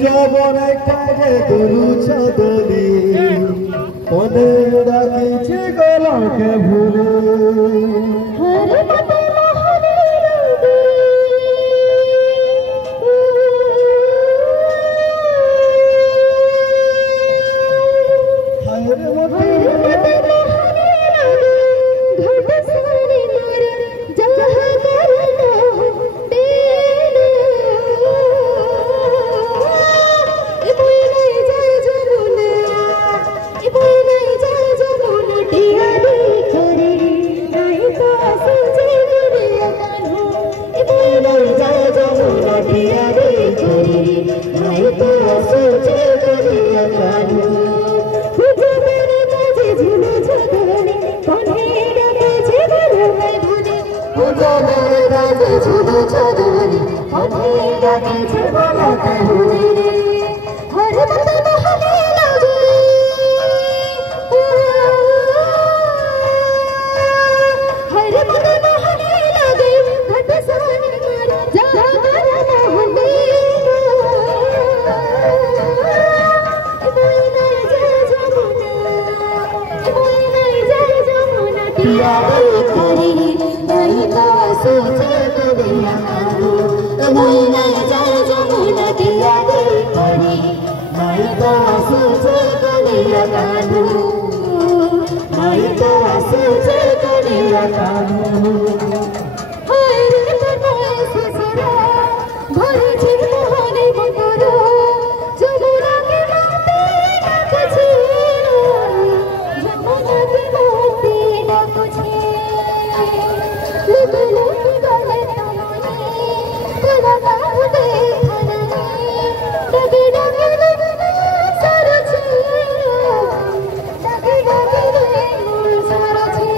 জবনে কাজে দরুছ দলি কোনে ডাকিছে গলাকে ভুলে হরে মতে মোহনে লাগে হরে মতে মোহনে লাগে ঘট সারে মারে যাহা করনা তেনা এ বই নাই যায় যমুনা এ বই নাই যায় যমুনা টিয়া দে করে নাই তো সুজে করে কানু এ বই নাই যায় যমুনা টিয়া দে করে নাই তো সুজে করে কানু তুঝে মেরে কাজে ঝুলে ঝগড়ে কোনে ডাকেছে বলবে ধুনে তুঝে মেরে কাজে ঝুলে ঝগড়ে কোনে ডাকেছে বলবে ধুনে হরে মতে মোহনে লাগে হরে মতে মোহনে লাগে ঘট সারে মার জাগর মোহনে এ বই নাই যায় যমুনা এ বই নাই যায় যমুনা টিয়া দে করে নাই তো সুজে করে কানু এ বই নাই যায় যমুনা টিয়া দে করে নাই তো সুজে করে কানু নাই তো সুজে করে কানু হরে তোর সুসরা ভরেছে মোহনে মকর যমুনাকে মাতে ডাকছে যমুনাকে মাতে ডাকছে লুকে লুকে গলে তমনে গলা গাতে খানে ডাকে ডাকে ডাকে সরছে ডাকে ডাকে সরছে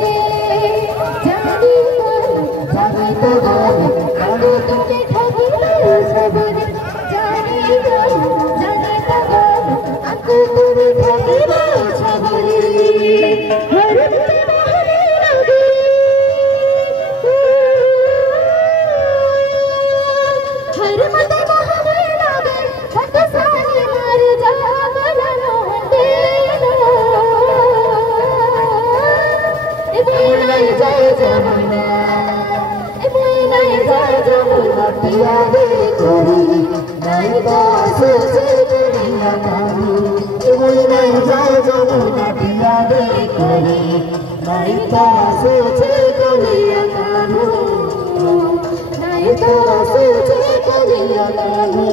জানি তো গানে আগে তোকে ঠকিলে সবরে জানি তো গানে আগে তোকে ঠকিলে সবরে হরে মোহনে লাগে হরে মতে মোহনে লাগে ঘট সারে মার জাগর মোহনে এ বই নাই যায় যমুনা এ বই নাই যায় যমুনা টিয়া দে করে নাই তো সুজে করে কানু এ বই নাই যায় যমুনা টিয়া দে করে নাই তো সুজে করে কানু নাই তো সুজে করে কানু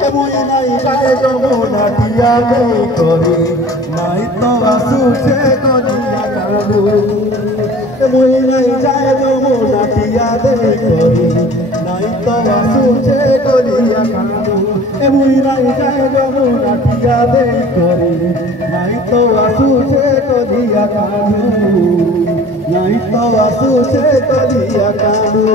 এ বই নাই যায় যমুনা টিয়া দে করে নাই তো আসুছে কলিয়া কানু এ বই নাই যায় যমুনা টিয়া দে করে নাই তো আসুছে কলিয়া কানু এ বই নাই যায় যমুনা টিয়া দে করে নাই তো আসুছে কলিয়া কানু নাই তো আসুছে কলিয়া কানু